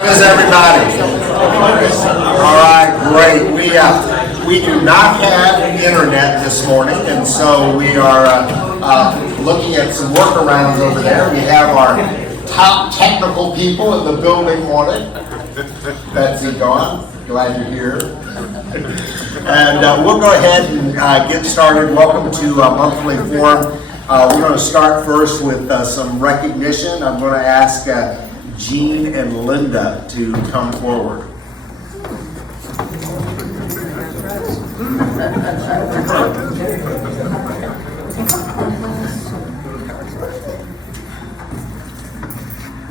How is everybody? All right, great. We do not have internet this morning, and so we are looking at some workarounds over there. We have our top technical people in the building on it. Betsy gone. Glad you're here. And we'll go ahead and get started. Welcome to Monthly Forum. We're going to start first with some recognition. I'm going to ask Jean and Linda to come forward.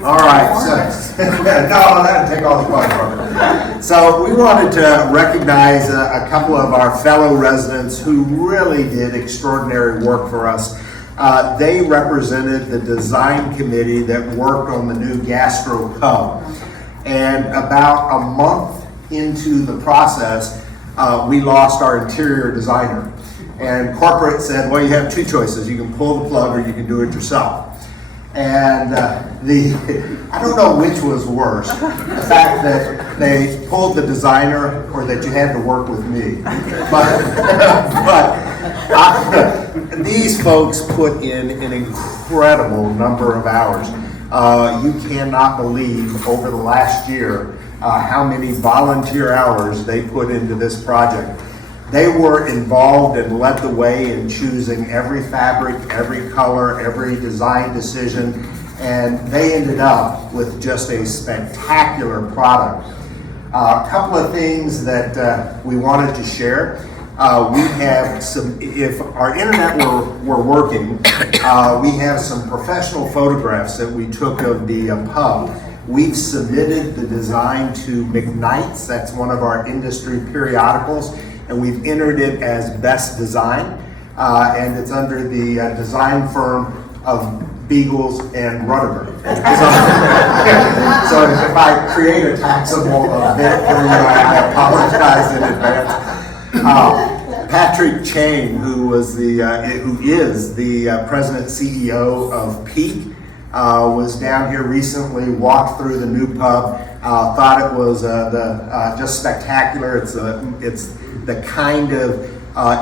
All right, so no, that'll take all the fun. So we wanted to recognize a couple of our fellow residents who really did extraordinary work for us. They represented the design committee that worked on the new gastro pub. And about a month into the process, we lost our interior designer. And corporate said, well, you have two choices. You can pull the plug or you can do it yourself. And I don't know which was worse, the fact that they pulled the designer or that you had to work with me. But these folks put in an incredible number of hours. You cannot believe over the last year how many volunteer hours they put into this project. They were involved and led the way in choosing every fabric, every color, every design decision, and they ended up with just a spectacular product. A couple of things that we wanted to share. We have some, if our internet were working, we have some professional photographs that we took of the pub. We've submitted the design to McKnight's, that's one of our industry periodicals, and we've entered it as Best Design, and it's under the design firm of Beagles and Rutherford. So if I create a taxable event for you, I apologize in advance. Patrick Chang, who is the president CEO of Peak, was down here recently, walked through the new pub, thought it was just spectacular. It's the kind of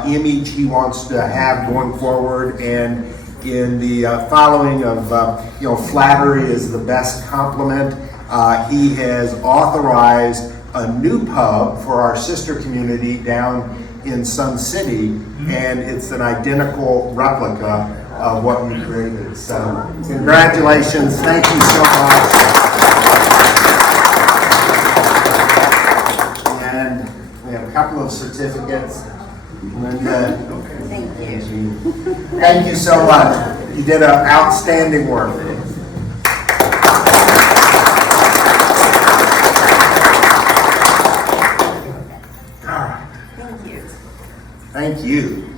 image he wants to have going forward, and in the following of flattery is the best compliment. He has authorized a new pub for our sister community down in Sun City, and it's an identical replica of what we created. So congratulations, thank you so much. And we have a couple of certificates. Linda, thank you. Thank you so much. You did an outstanding work. Thank you.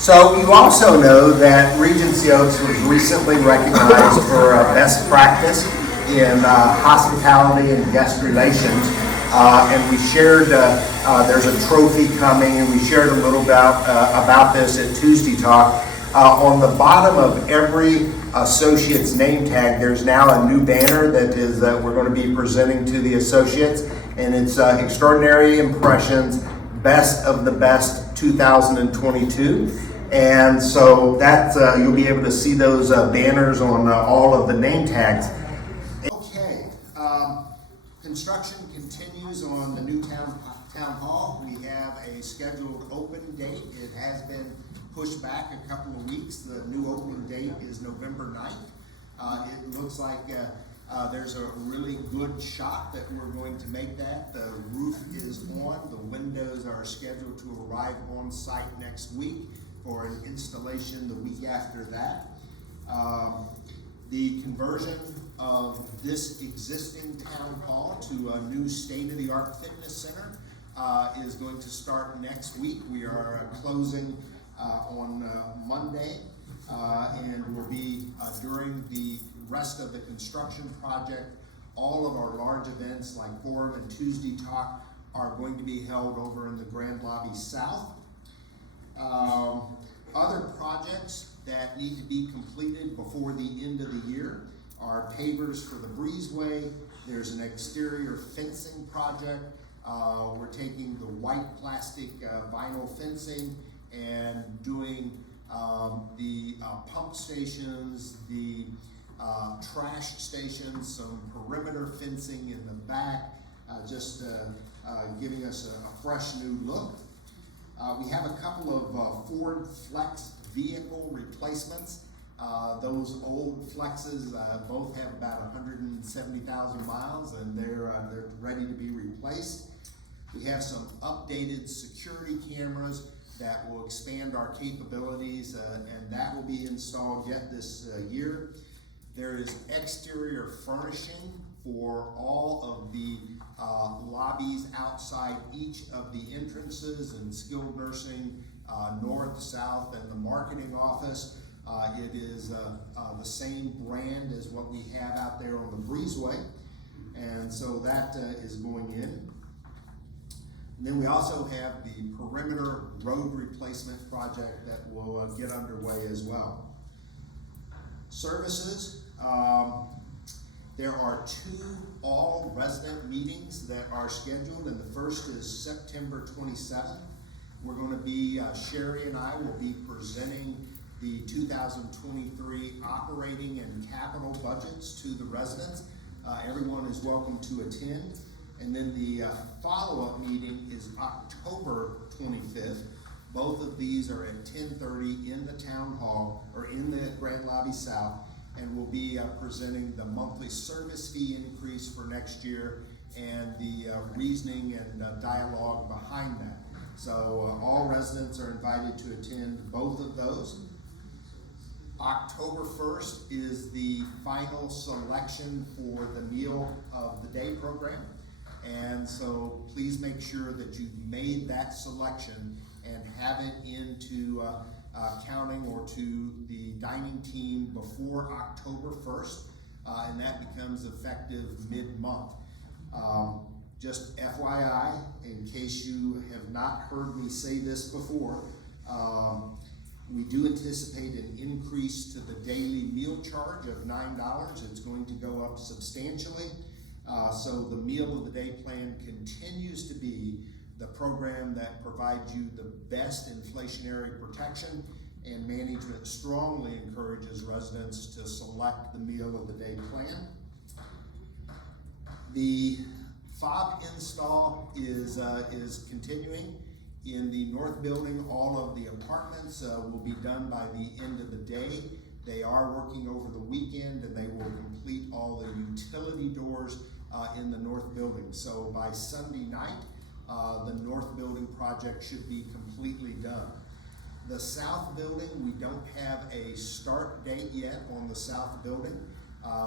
So you also know that Regency Oaks was recently recognized for best practice in hospitality and guest relations. And we shared, there's a trophy coming, and we shared a little about this at Tuesday Talk. On the bottom of every associate's name tag, there's now a new banner that is we're going to be presenting to the associates, and it's Extraordinary Impressions, Best of the Best 2022. And so that you'll be able to see those banners on all of the name tags. Okay, construction continues on the new town hall. We have a scheduled open date. It has been pushed back a couple of weeks. The new opening date is November 9th. It looks like there's a really good shot that we're going to make that. The roof is on. The windows are scheduled to arrive on site next week for an installation the week after that. The conversion of this existing town hall to a new state-of-the-art fitness center is going to start next week. We are closing on Monday, and will be during the rest of the construction project. All of our large events like Forum and Tuesday Talk are going to be held over in the Grand Lobby South. Other projects that need to be completed before the end of the year are pavers for the breezeway. There's an exterior fencing project. We're taking the white plastic vinyl fencing and doing the pump stations, the trash stations, some perimeter fencing in the back, just giving us a fresh new look. We have a couple of Ford Flex vehicle replacements. Those old Flexes both have about 170,000 miles, and they're ready to be replaced. We have some updated security cameras that will expand our capabilities, and that will be installed yet this year. There is exterior furnishing for all of the lobbies outside each of the entrances and skilled nursing, north, south, and the marketing office. It is the same brand as what we have out there on the breezeway, and so that is going in. And then we also have the perimeter road replacement project that will get underway as well. Services, there are 2 all-resident meetings that are scheduled, and the first is September 27th. We're going to be, Sherry and I will be presenting the 2023 operating and capital budgets to the residents. Everyone is welcome to attend. And then the follow-up meeting is October 25th. Both of these are at 10:30 in the town hall, or in the Grand Lobby South, and we'll be presenting the monthly service fee increase for next year and the reasoning and dialogue behind that. So all residents are invited to attend both of those. October 1st is the final selection for the Meal of the Day program. And so please make sure that you've made that selection and have it into counting or to the dining team before October 1st, and that becomes effective mid-month. Just FYI, in case you have not heard me say this before, we do anticipate an increase to the daily meal charge of $9. It's going to go up substantially. So the Meal of the Day plan continues to be the program that provides you the best inflationary protection, and management strongly encourages residents to select the Meal of the Day plan. The fob install is continuing. In the north building, all of the apartments will be done by the end of the day. They are working over the weekend, and they will complete all the utility doors in the north building. So by Sunday night, the north building project should be completely done. The south building, we don't have a start date yet on the south building.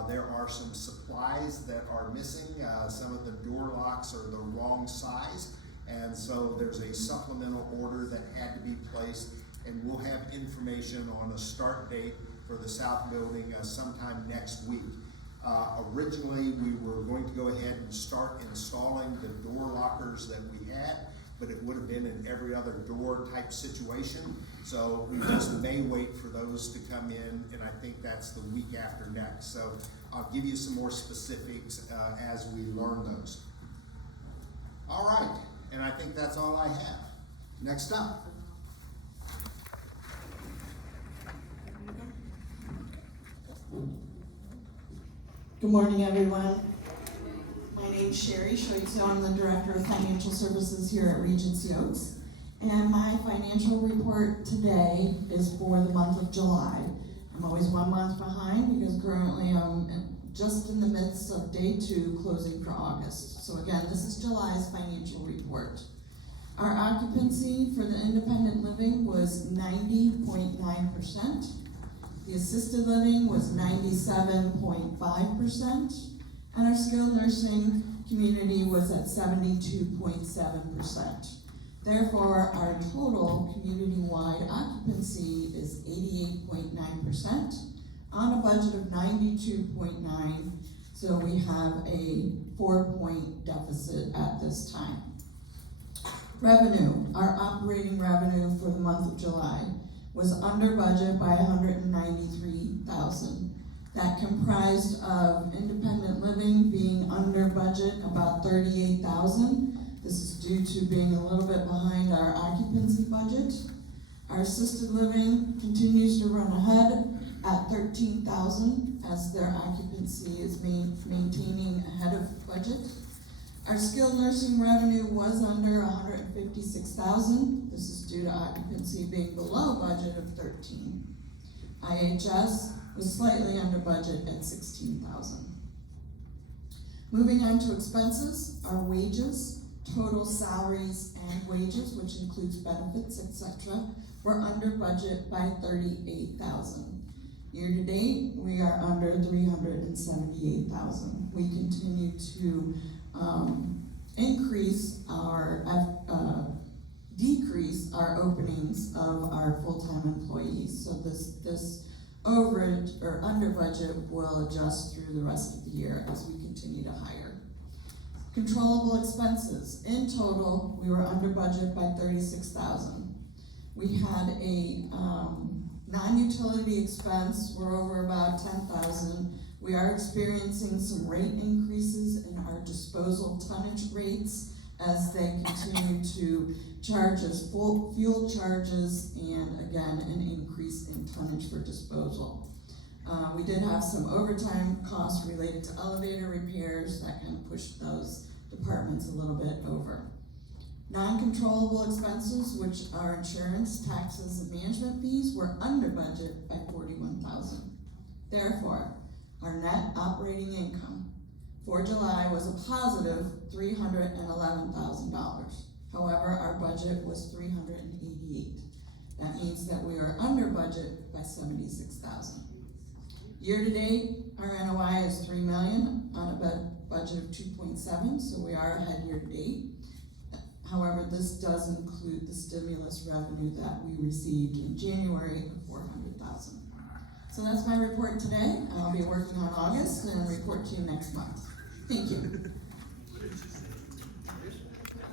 There are some supplies that are missing. Some of the door locks are the wrong size, and so there's a supplemental order that had to be placed, and we'll have information on a start date for the south building sometime next week. Originally, we were going to go ahead and start installing the door lockers that we had, but it would have been in every other door type situation. So we just may wait for those to come in, and I think that's the week after next. So I'll give you some more specifics as we learn those. All right, and I think that's all I have. Next up. Good morning, everyone. My name's Sherry Schweitzer. I'm the Director of Financial Services here at Regency Oaks. And my financial report today is for the month of July. I'm always 1 month behind because currently I'm just in the midst of day 2 closing for August. So again, this is July's financial report. Our occupancy for the independent living was 90.9%. The assisted living was 97.5%, and our skilled nursing community was at 72.7%. Therefore, our total community-wide occupancy is 88.9% on a budget of 92.9, so we have a 4-point deficit at this time. Revenue, our operating revenue for the month of July was under budget by $193,000. that comprised of independent living being under budget about $38,000. This is due to being a little bit behind our occupancy budget. Our assisted living continues to run ahead at $13,000 as their occupancy is maintaining ahead of budget. Our skilled nursing revenue was under $156,000. This is due to occupancy being below budget of $13,000. IHS was slightly under budget at $16,000. Moving on to expenses, our wages, total salaries and wages, which includes benefits, etc., were under budget by $38,000. Year to date, we are under $378,000. We continue to decrease our openings of our full-time employees. So this overage or under budget will adjust through the rest of the year as we continue to hire. Controllable expenses. In total, we were under budget by $36,000. We had a non-utility expense. We're over about $10,000. We are experiencing some rate increases in our disposal tonnage rates as they continue to charge us fuel charges and again an increase in tonnage for disposal. We did have some overtime costs related to elevator repairs that kind of pushed those departments a little bit over. Non-controllable expenses, which are insurance, taxes, and management fees, were under budget by $41,000. Therefore, our net operating income for July was a positive $311,000. However, our budget was $388,000. That means that we are under budget by $76,000. Year to date, our NOI is $3 million on a budget of 2.7, so we are ahead year to date. However, this does include the stimulus revenue that we received in January of $400,000. So that's my report today. I'll be working on August and report to you next month. Thank you.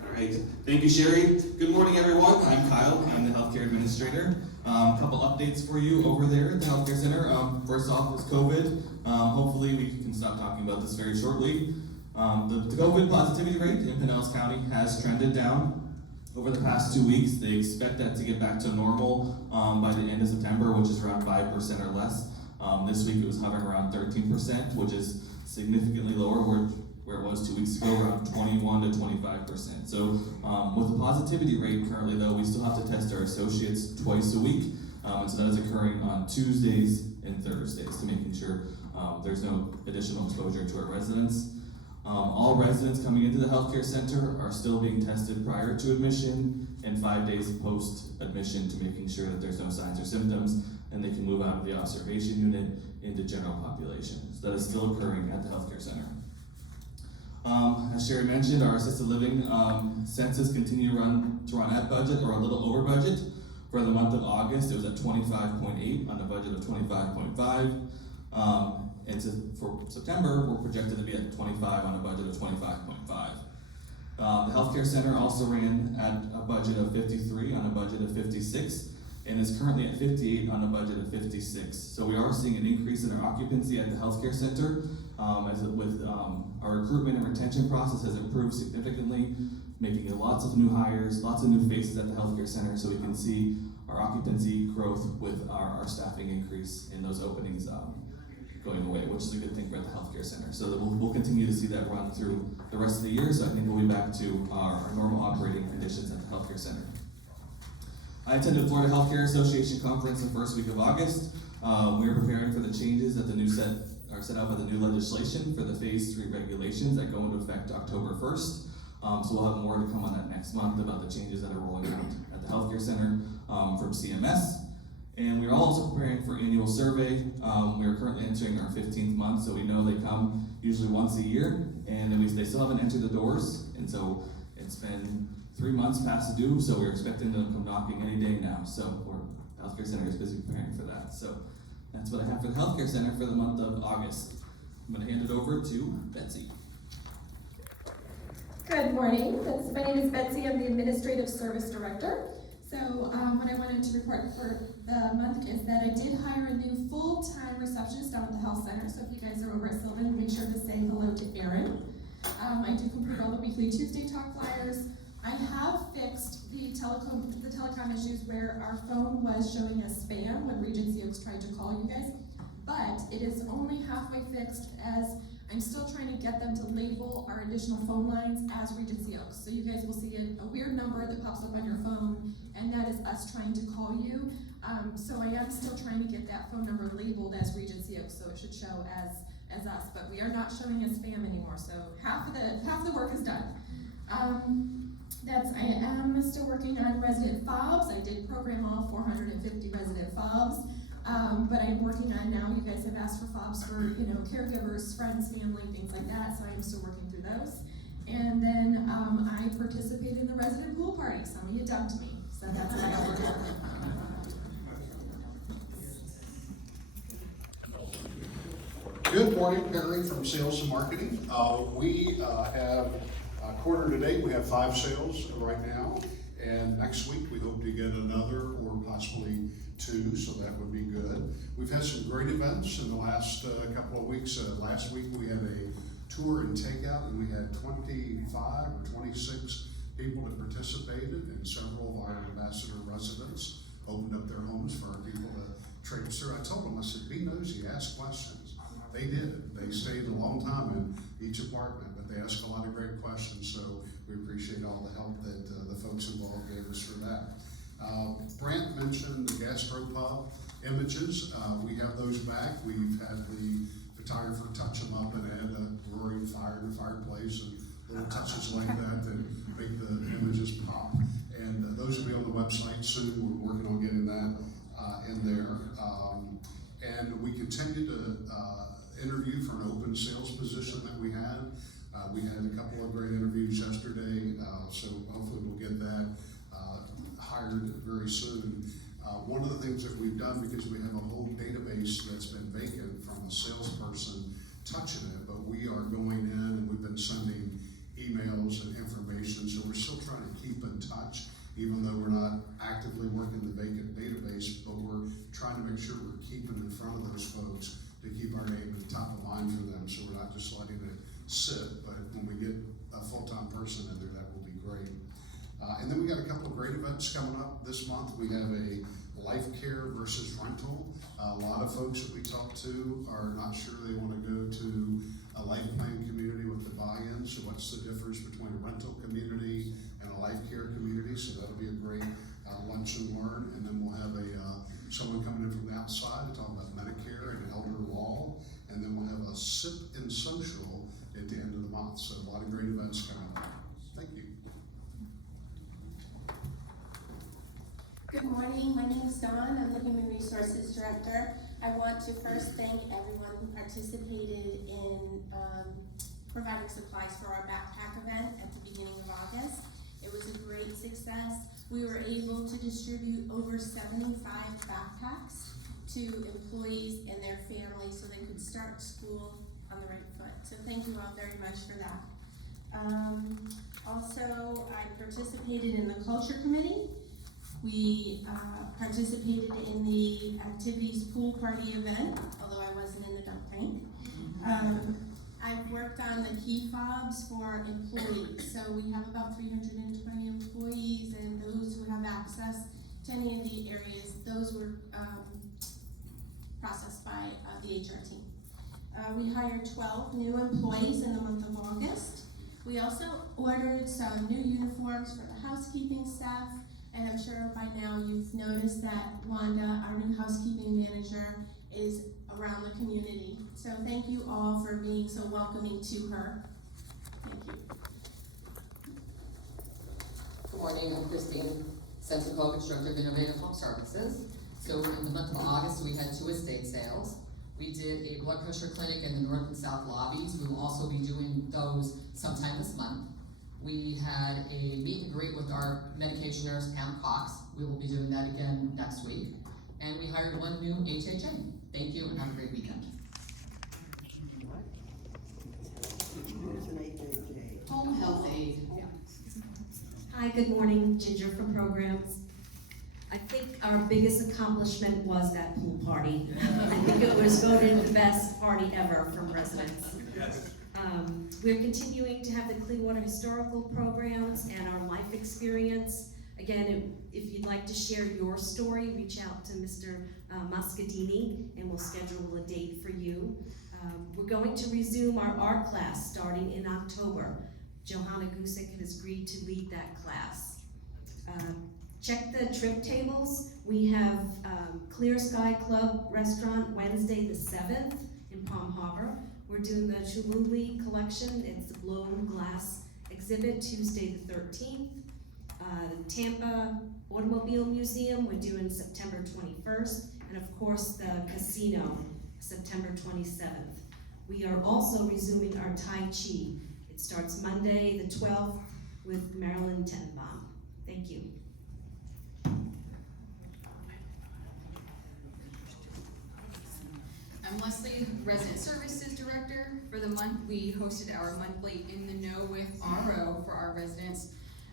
All right, thank you, Sherry. Good morning, everyone. I'm Kyle. I'm the healthcare administrator. A couple updates for you over there at the healthcare center. First off was COVID. Hopefully we can stop talking about this very shortly. The COVID positivity rate in Pinellas County has trended down over the past 2 weeks. They expect that to get back to normal by the end of September, which is around 5% or less. This week it was hovering around 13%, which is significantly lower where it was 2 weeks ago, around 21 to 25%. So with the positivity rate currently though, we still have to test our associates twice a week. And so that is occurring on Tuesdays and Thursdays to making sure there's no additional exposure to our residents. All residents coming into the healthcare center are still being tested prior to admission and 5 days post-admission to making sure that there's no signs or symptoms and they can move out of the observation unit into general population. So that is still occurring at the healthcare center. As Sherry mentioned, our assisted living census continue to run at budget or a little over budget. For the month of August, it was at 25.8 on a budget of 25.5. And for September, we're projected to be at 25 on a budget of 25.5. The healthcare center also ran at a budget of 53 on a budget of 56, and is currently at 58 on a budget of 56. So we are seeing an increase in our occupancy at the healthcare center, our recruitment and retention process has improved significantly, making lots of new hires, lots of new faces at the healthcare center, so we can see our occupancy growth with our staffing increase in those openings going away, which is a good thing for the healthcare center. So that we'll continue to see that run through the rest of the year, so I think we'll be back to our normal operating conditions at the healthcare center. I attended Florida Healthcare Association conference the first week of August. We are preparing for the changes that are set out by the new legislation for the phase 3 regulations that go into effect October 1st. So we'll have more to come on that next month about the changes that are rolling out at the healthcare center from CMS. And we're also preparing for annual survey. We are currently entering our 15th month, so we know they come usually once a year, and they still haven't entered the doors, and so it's been 3 months past due, so we're expecting them to come knocking any day now. So the healthcare center is busy preparing for that. So that's what I have for the healthcare center for the month of August. I'm going to hand it over to Betsy. Good morning. My name is Betsy. I'm the Administrative Service Director. So what I wanted to report for the month is that I did hire a new full-time receptionist down at the health center. So if you guys are over at Sylvan, make sure to say hello to Erin. I do complete all the weekly Tuesday talk flyers. I have fixed the telecom issues where our phone was showing as spam when Regency Oaks tried to call you guys. But it is only halfway fixed, as I'm still trying to get them to label our additional phone lines as Regency Oaks. So you guys will see a weird number that pops up on your phone, and that is us trying to call you. So I am still trying to get that phone number labeled as Regency Oaks, so it should show as us. But we are not showing as spam anymore, so half the work is done. I am still working on resident fobs. I did program all 450 resident fobs. But I'm working on now, you guys have asked for fobs for, caregivers, friends, family, things like that, so I'm still working through those. And then I participated in the resident pool party. Some of you dumped me, so that's what I got working on. Good morning, Perry from Sales and Marketing. We have quarter to date, we have 5 sales right now, and next week we hope to get another or possibly 2, so that would be good. We've had some great events in the last couple of weeks. Last week we had a tour and takeout, and we had 25 or 26 people that participated, and several of our ambassador residents opened up their homes for our people to traipse through. I told them, I said, be nosy, ask questions. They did. They stayed a long time in each apartment, but they asked a lot of great questions, so we appreciate all the help that the folks involved gave us for that. Brant mentioned the gastropub images. We have those back. We've had the photographer touch them up and add a roaring fire in the fireplace and little touches like that make the images pop. And those will be on the website soon. We're working on getting that in there. And we continue to interview for an open sales position that we had. We had a couple of great interviews yesterday, so hopefully we'll get that hired very soon. One of the things that we've done, because we have a whole database that's been vacant from a salesperson touching it, but we are going in and we've been sending emails and information, so we're still trying to keep in touch, even though we're not actively working the vacant database, but we're trying to make sure we're keeping in front of those folks to keep our name at the top of mind for them, so we're not just letting it sit, but when we get a full-time person in there, that will be great. And then we got a couple of great events coming up this month. We have a life care versus rental. A lot of folks that we talk to are not sure they want to go to a life plan community with the buy-in. So what's the difference between a rental community and a life care community? So that'll be a great lunch and learn. And then we'll have someone coming in from the outside to talk about Medicare and elder law. And then we'll have a sip and social at the end of the month. So a lot of great events coming up. Thank you. Good morning, my name is Dawn, I'm the Human Resources Director. I want to first thank everyone who participated in providing supplies for our backpack event at the beginning of August. It was a great success. We were able to distribute over 75 backpacks to employees and their families so they could start school on the right foot. So thank you all very much for that. Also, I participated in the Culture Committee. We participated in the activities pool party event, although I wasn't in the dunk tank. I've worked on the key fobs for employees. So we have about 320 employees, and those who have access to any of the areas, those were processed by the HR team. We hired 12 new employees in the month of August. We also ordered some new uniforms for the housekeeping staff. And I'm sure by now you've noticed that Wanda, our new housekeeping manager, is around the community. So thank you all for being so welcoming to her. Thank you. Good morning, I'm Christine, Central Co-Constructive Innovative Home Services. So in the month of August, we had 2 estate sales. We did a blood pressure clinic in the north and south lobbies. We will also be doing those sometime this month. We had a meet and greet with our medication nurse, Pam Cox. We will be doing that again next week. And we hired 1 new HHA. Thank you and have a great weekend. Home health aid. Hi, good morning, Ginger from Programs. our biggest accomplishment was that pool party. I think it was voted the best party ever from residents. We're continuing to have the Clearwater historical programs and our life experience. Again, if you'd like to share your story, reach out to Mr. Moscadini and we'll schedule a date for you. We're going to resume our art class starting in October. Johanna Gusick has agreed to lead that class. Check the trip tables. We have Clear Sky Club Restaurant Wednesday the 7th in Palm Harbor. We're doing the Chululi collection. It's the blown glass exhibit Tuesday the 13th. The Tampa Automobile Museum, we're doing September 21st. And of course, the casino, September 27th. We are also resuming our Tai Chi. It starts Monday the 12th with Marilyn Tenenbaum. Thank you. I'm Leslie, Resident Services Director. For the month, we hosted our monthly In the Know with RO for our residents.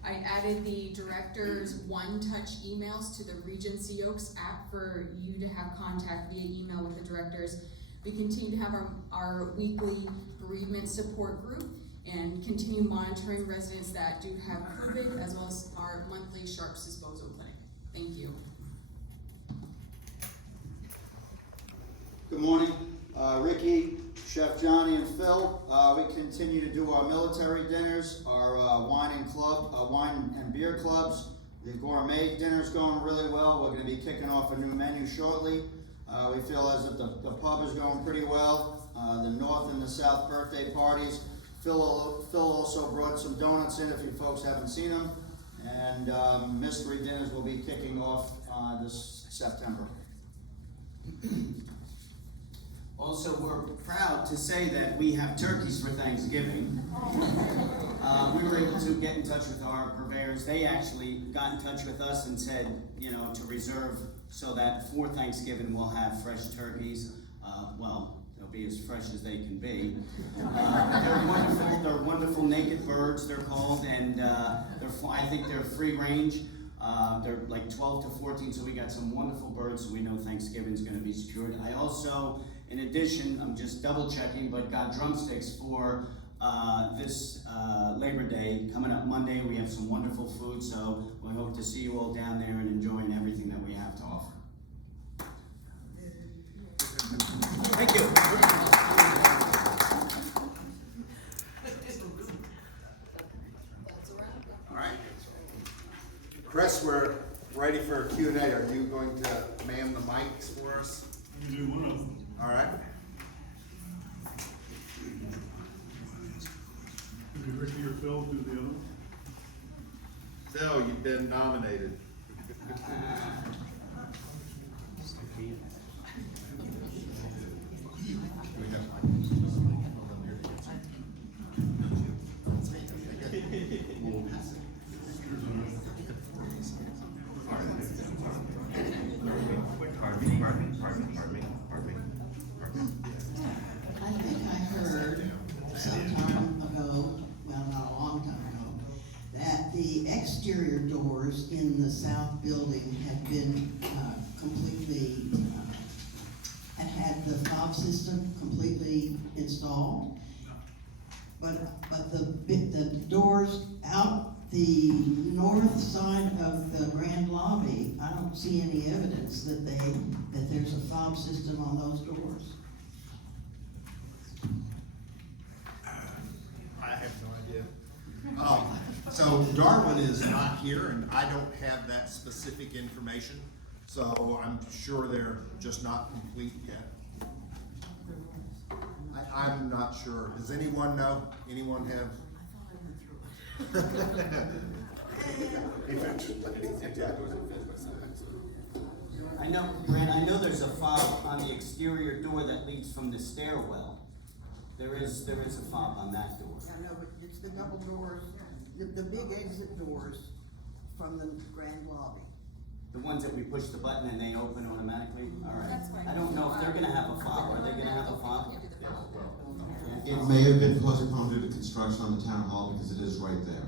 I added the director's one-touch emails to the Regency Oaks app for you to have contact via email with the directors. We continue to have our weekly bereavement support group and continue monitoring residents that do have COVID, as well as our monthly sharps disposal clinic. Thank you. Good morning, Ricky, Chef Johnny, and Phil. We continue to do our military dinners, our wine and beer clubs. The gourmet dinner's going really well. We're going to be kicking off a new menu shortly. We feel as if the pub is going pretty well. The North and the South birthday parties. Phil also brought some donuts in if you folks haven't seen them. And mystery dinners will be kicking off this September. Also, we're proud to say that we have turkeys for Thanksgiving. We were able to get in touch with our purveyors. They actually got in touch with us and said, you know, to reserve so that for Thanksgiving we'll have fresh turkeys. Well, they'll be as fresh as they can be. They're wonderful. They're wonderful naked birds, they're called, and I think they're free range. They're like 12 to 14, so we got some wonderful birds, so we know Thanksgiving's going to be secured. I also, in addition, I'm just double checking, but got drumsticks for this Labor Day coming up Monday. We have some wonderful food, so we hope to see you all down there and enjoying everything that we have to offer. Thank you. All right. Chris, we're ready for a Q&A. Are you going to man the mics for us? You can do one of them. All right. Maybe Ricky or Phil do the other one. Phil, you've been nominated. I think I heard some time ago, well, not a long time ago, that the exterior doors in the south building had been completely, had the fob system completely installed. But the doors out the north side of the grand lobby, I don't see any evidence that there's a fob system on those doors. I have no idea. So Darwin is not here, and I don't have that specific information. So I'm sure they're just not complete yet. I'm not sure. Does anyone know? Anyone have? I know, Grant, I know there's a fob on the exterior door that leads from the stairwell. There is a fob on that door. Yeah, no, but it's the double doors, the big exit doors from the grand lobby. The ones that we push the button and they open automatically? All right. I don't know if they're gonna have a fob. Are they gonna have a fob? It may have been postponed due to construction on the town hall because it is right there.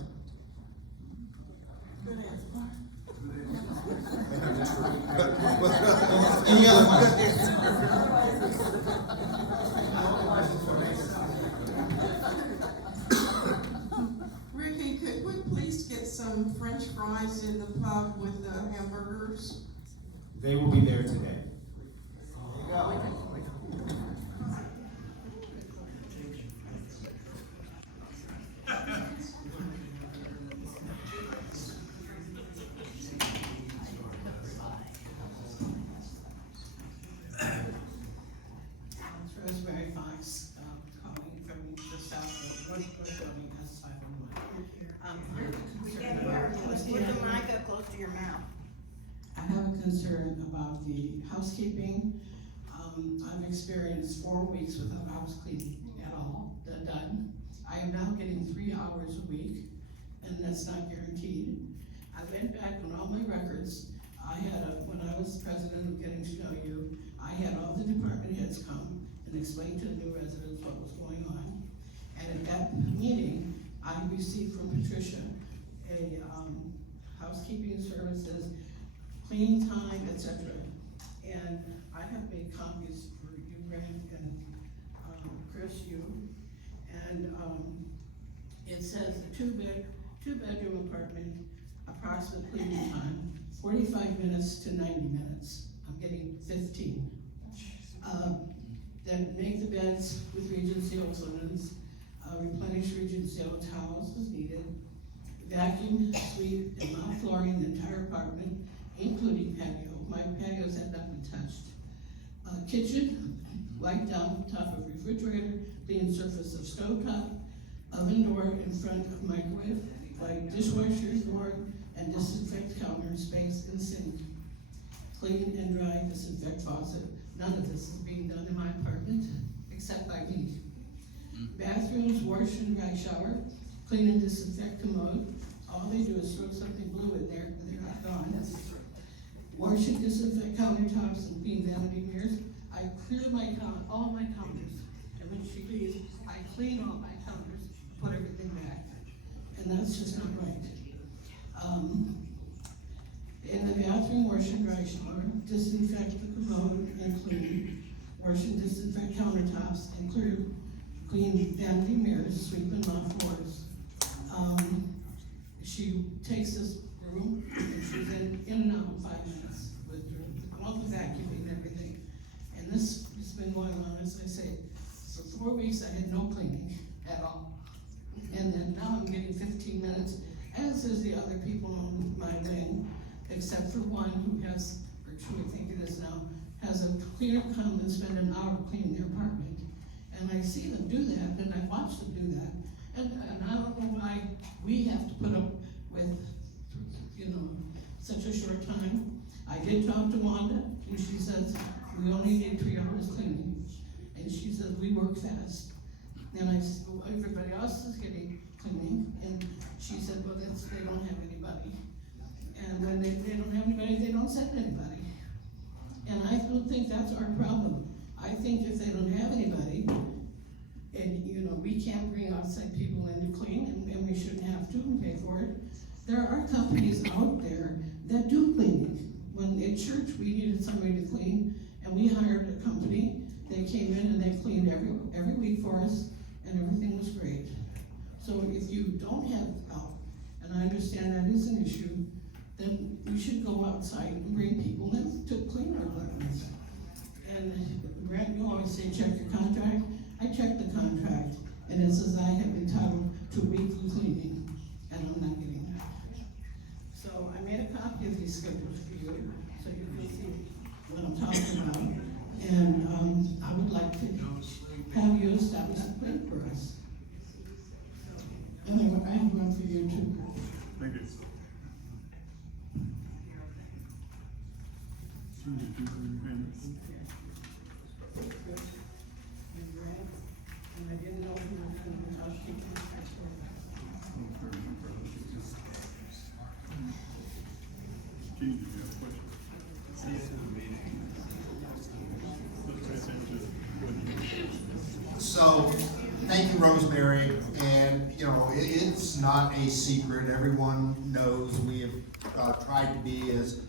Good answer. Any other questions? Ricky, could we please get some French fries in the pub with the hamburgers? They will be there today. It's Rosemary Fox, calling from the south of Northwest Building, S501. Put the mic up close to your mouth. I have a concern about the housekeeping. I've experienced 4 weeks without house cleaning at all, done. I am now getting 3 hours a week, and that's not guaranteed. I went back on all my records. When I was president of Getting to Know You, I had all the department heads come and explain to the new residents what was going on. And at that meeting, I received from Patricia a housekeeping services, cleaning time, etc. And I have made copies for you, Brand, and Chris, you. And it says a two-bedroom apartment, approximate cleaning time, 45 minutes to 90 minutes. I'm getting 15. Then make the beds with Regency Oak linens, replenish Regency Oak towels as needed, vacuum, sweep, and mop flooring the entire apartment, including patio. My patios have not been touched. Kitchen, wipe down top of refrigerator, clean surface of stovetop, oven door in front of microwave, wipe dishwasher door, and disinfect counter space and sink. Clean and dry, disinfect faucet. None of this is being done in my apartment, except by me. Bathrooms, wash and dry shower, clean and disinfect commode. All they do is throw something blue in there and they're not gone. Wash and disinfect countertops and clean vanity mirrors. I clear all my counters. And when she leaves, I clean all my counters, put everything back. And that's just not right. In the bathroom, wash and dry shower, disinfect the commode and clean. Wash and disinfect countertops and clean vanity mirrors, sweep and mop floors. She takes this room and she's in and out in 5 minutes with all the vacuuming and everything. And this has been going on, as I say, for 4 weeks I had no cleaning at all. And then now I'm getting 15 minutes, as is the other people on my wing, except for one who has, or two I think it is now, has a cleaner come and spend an hour cleaning their apartment. And I see them do that, and I watch them do that. And I don't know why we have to put up with, such a short time. I did talk to Wanda, and she says, we only need 3 hours cleaning. And she says, we work fast. And I said, well, everybody else is getting cleaning. And she said, well, they don't have anybody. And when they don't have anybody, they don't send anybody. And I don't think that's our problem. I think if they don't have anybody, and we can't bring outside people in to clean, and we shouldn't have to and pay for it. There are companies out there that do cleaning. When at church we needed somebody to clean, and we hired a company. They came in and they cleaned every week for us, and everything was great. So if you don't have help, and I understand that is an issue, then we should go outside and bring people in to clean our apartments. And Grant, you always say check your contract. I checked the contract, and it says I have entitled to weekly cleaning, and I'm not getting that. So I made a copy of these schedules for you, so you can see what I'm talking about. And I would like to have you establish a plan for us. And I have one for you too. Thank you. And I didn't know if you were going to housekeeping. Gene, do you have a question? So, thank you, Rosemary, and, it's not a secret, everyone knows we have tried to be as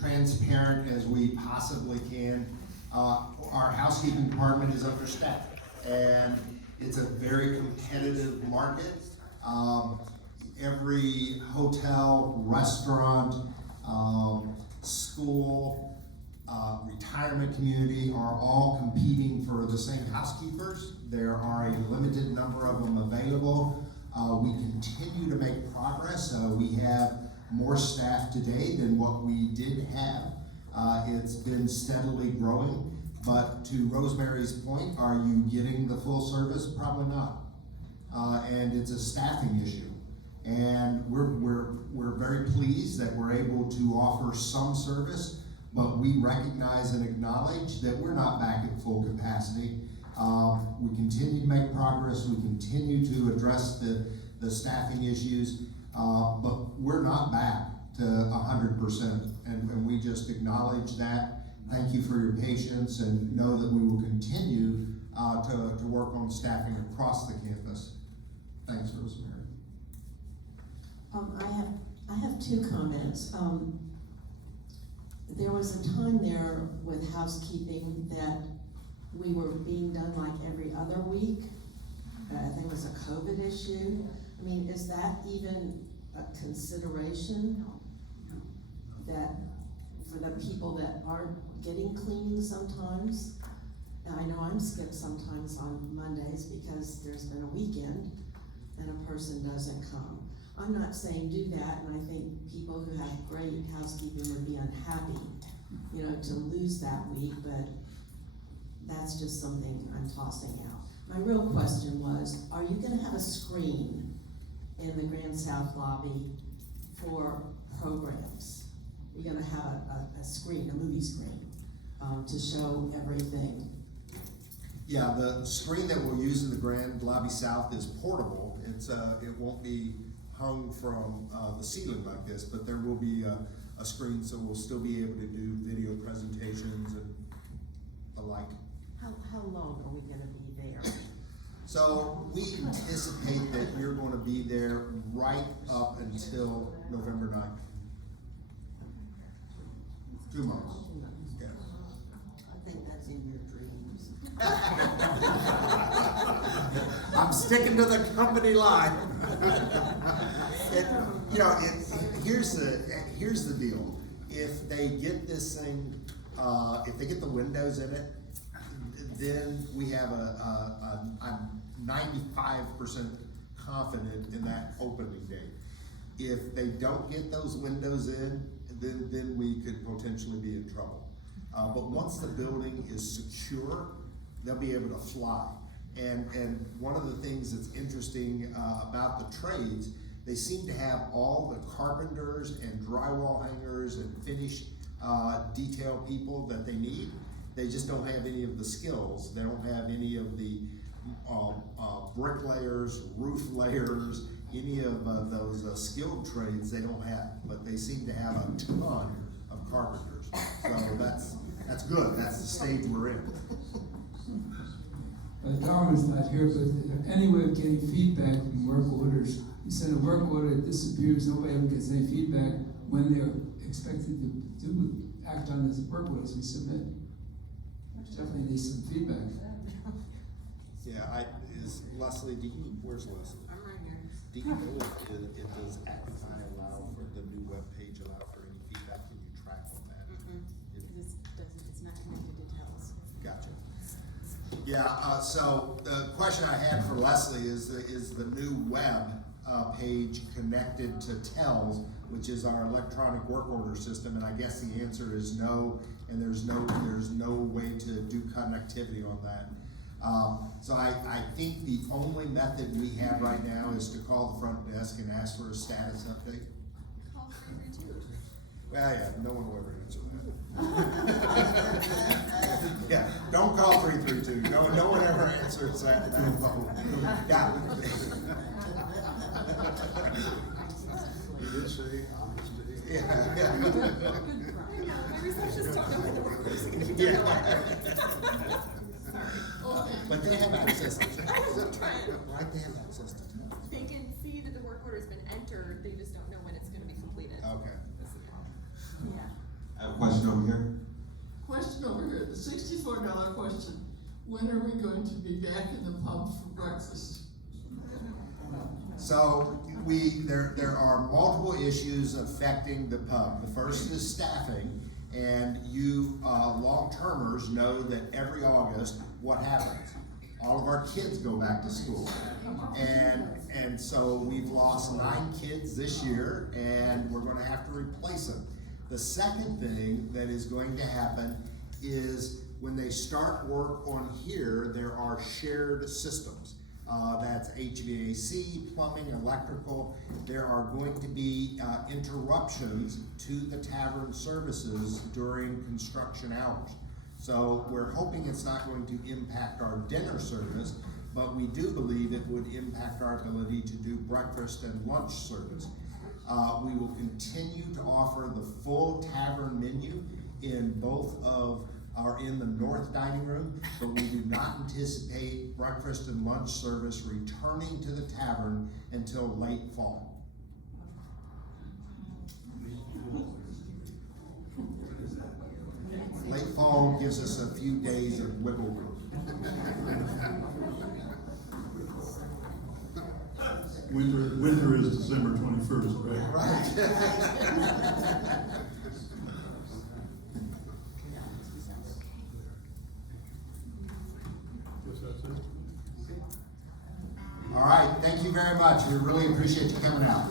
transparent as we possibly can. Our housekeeping department is understaffed, and it's a very competitive market. Every hotel, restaurant, school, retirement community are all competing for the same housekeepers. There are a limited number of them available. We continue to make progress. We have more staff today than what we did have. It's been steadily growing, but to Rosemary's point, are you getting the full service? Probably not. And it's a staffing issue. And we're very pleased that we're able to offer some service, but we recognize and acknowledge that we're not back at full capacity. We continue to make progress, we continue to address the staffing issues, but we're not back to 100%, and we just acknowledge that. Thank you for your patience, and know that we will continue to work on staffing across the campus. Thanks, Rosemary. I have two comments. There was a time there with housekeeping that we were being done like every other week. There was a COVID issue. I mean, is that even a consideration? That for the people that aren't getting cleaning sometimes? Now, I know I'm skipped sometimes on Mondays because there's been a weekend and a person doesn't come. I'm not saying do that, and I think people who have great housekeeping would be unhappy, to lose that week, but that's just something I'm tossing out. My real question was, are you gonna have a screen in the Grand South lobby for programs? You're gonna have a screen, a movie screen, to show everything? Yeah, the screen that we'll use in the Grand Lobby South is portable. It won't be hung from the ceiling like this, but there will be a screen, so we'll still be able to do video presentations and the like. How long are we gonna be there? So we anticipate that you're going to be there right up until November 9th. 2 months. Yeah. I think that's in your dreams. I'm sticking to the company line. Here's the deal. If they get this thing, if they get the windows in it, then we have I'm 95% confident in that opening date. If they don't get those windows in, then we could potentially be in trouble. But once the building is secure, they'll be able to fly. And one of the things that's interesting about the trades, they seem to have all the carpenters and drywall hangers and finish detail people that they need. They just don't have any of the skills. They don't have any of the bricklayers, roof layers, any of those skilled trades they don't have, but they seem to have a ton of carpenters. So that's good. That's the stage we're in. Darwin is not here, but is there any way of getting feedback from work orders? You send a work order, it disappears, nobody ever gets any feedback when they're expected to act on this work orders we submit. Definitely needs some feedback. Yeah, Leslie, where's Leslie? I'm right here. Do you know if it does Actify allow for the new webpage allow for any feedback? Can you track on that? It's not connected to TELS. Gotcha. Yeah, so the question I had for Leslie is the new web page connected to TELS, which is our electronic work order system, and I guess the answer is no, and there's no way to do connectivity on that. So I think the only method we have right now is to call the front desk and ask for a status update. Call 332. Well, yeah, no one will ever answer that. Yeah, don't call 332. No one ever answers that phone. Yeah. You did say honesty. Yeah. My receptionist don't know when the work order's gonna be done. Yeah. But they have access to it. I'm trying. Right, they have access to it. They can see that the work order's been entered, they just don't know when it's gonna be completed. Okay. That's the problem. Yeah. I have question over here. Question over here, the $64 question. When are we going to be back in the pub for breakfast? So there are multiple issues affecting the pub. The first is staffing, and you long-termers know that every August, what happens? All of our kids go back to school. And so we've lost 9 kids this year, and we're gonna have to replace them. The second thing that is going to happen is when they start work on here, there are shared systems. That's HVAC, plumbing, electrical. There are going to be interruptions to the tavern services during construction hours. So we're hoping it's not going to impact our dinner service, but we do believe it would impact our ability to do breakfast and lunch service. We will continue to offer the full tavern menu in both of in the north dining room, but we do not anticipate breakfast and lunch service returning to the tavern until late fall. Late fall gives us a few days of wiggle room. Winter is December 21st, right? Right. All right, thank you very much. We really appreciate you coming out.